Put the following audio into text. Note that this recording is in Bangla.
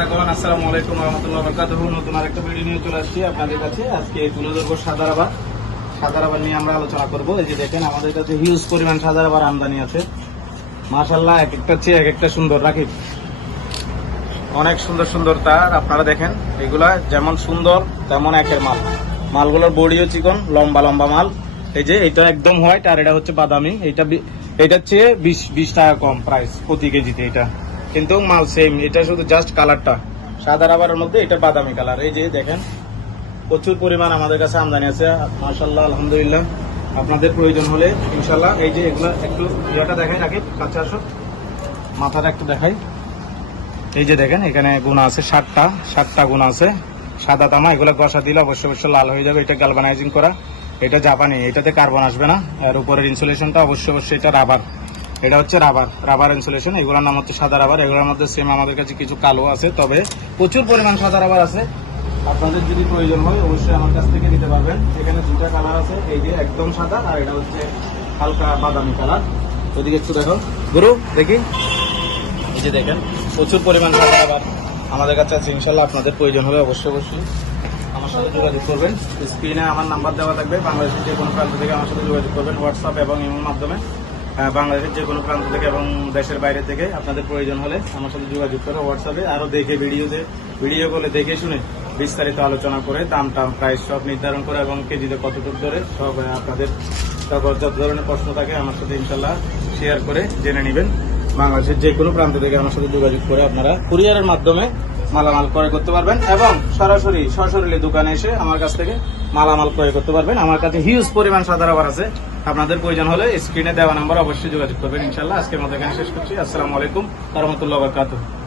তাকওয়ান আসসালামু আলাইকুম রাহমাতুল্লাহি বারাকাতুহু। নতুন আরেকটা ভিডিও নিয়ে চলে আসছি আপনাদের কাছে। আজকে তুলে ধরবো সাদা রাবার সাদা রাবার নিয়ে আমরা আলোচনা করব। এই যে দেখেন, আমাদের কাছে হিউজ পরিমাণ সাদা রাবার আমদানি আছে। মাশাআল্লাহ, এক একটা চেয়ে এক একটা সুন্দর। রাখি অনেক সুন্দর সুন্দর তার। আপনারা দেখেন, এগুলা যেমন সুন্দর, তেমন একের মাল। মালগুলোর বডিও চিকন, লম্বা লম্বা মাল। এই যে এটা একদম হোয়াইট আর এটা হচ্ছে বাদামি। এটা এটার চেয়ে বিশ বিশ টাকা কম প্রাইস প্রতি কেজিতে এটা। কিন্তু মাল সেম এটা শুধু জাস্ট কালারটা সাদা রাবারের মধ্যে এটা বাদামি কালার এই যে দেখেন, প্রচুর পরিমাণ আমাদের কাছে আমদানি আছে। মাশাল্লাহ আলহামদুলিল্লাহ। আপনাদের প্রয়োজন হলে ইনশাল্লাহ এই যে এগুলো একটু ইয়েটা দেখাই রাখি কাছে আসো। মাথাটা একটু দেখাই। এই যে দেখেন, এখানে গুণা আছে ষাটটা ষাটটা গুণা আছে। সাদা তামা, এগুলো কষা দিলে অবশ্যই অবশ্যই লাল হয়ে যাবে। এটা গ্যালভানাইজিং করা, এটা জাপানি, এটাতে কার্বন আসবে না। এর উপরের ইনসুলেশনটা অবশ্যই অবশ্যই এটা রাবার এটা হচ্ছে রাবার রাবার ইনসুলেশন এগুলোর নাম হচ্ছে সাদা রাবার, এগুলোর মধ্যে সেম আমাদের কাছে কিছু কালো আছে, তবে প্রচুর পরিমাণ সাদা রাবার আছে। আপনাদের যদি প্রয়োজন হয়, অবশ্যই আমার কাছ থেকে নিতে পারবেন। এখানে দুটা কালার আছে, এই যে একদম সাদা, আর এটা হচ্ছে হালকা বাদামি কালার ওদিকে একটু দেখো। গুরু, দেখি। এই যে দেখেন, প্রচুর পরিমাণ সাদা রাবার আমাদের কাছে আছে। ইনশাল্লাহ আপনাদের প্রয়োজন হবে, অবশ্যই অবশ্যই। আমার সাথে যোগাযোগ করবেন। স্ক্রিনে আমার নাম্বার দেওয়া থাকবে। বাংলাদেশের যে কোনো প্রান্ত থেকে আমার সাথে যোগাযোগ করবেন হোয়াটসঅ্যাপ এবং ইমের মাধ্যমে। বাংলাদেশের যে কোনো প্রান্ত থেকে এবং দেশের বাইরে থেকে আপনাদের প্রয়োজন হলে আমার সাথে যোগাযোগ করে হোয়াটসঅ্যাপে আরও দেখে ভিডিওতে ভিডিও করে দেখে শুনে বিস্তারিত আলোচনা করে দাম টাম প্রাইস সব নির্ধারণ করে এবং কেজিতে কতটুকু ধরে সব আপনাদের যত ধরনের প্রশ্ন থাকে আমার সাথে ইনশাল্লাহ শেয়ার করে জেনে নেবেন। বাংলাদেশের যে কোনো প্রান্ত থেকে আমার সাথে যোগাযোগ করে আপনারা কুরিয়ারের মাধ্যমে মালামাল ক্রয় করতে পারবেন এবং সরাসরি সরাসরি দোকানে এসে আমার কাছ থেকে মালামাল ক্রয় করতে পারবেন। আমার কাছে হিউজ পরিমাণ সাদা রাবার আছে। আপনাদের প্রয়োজন হলে স্ক্রিনে দেওয়া নাম্বার অবশ্যই যোগাযোগ করবেন। ইনশাল্লাহ আজকের মতো এখানে শেষ করছি। আসসালামু আলাইকুম রহমতুল্লাহ বরকাতুহ।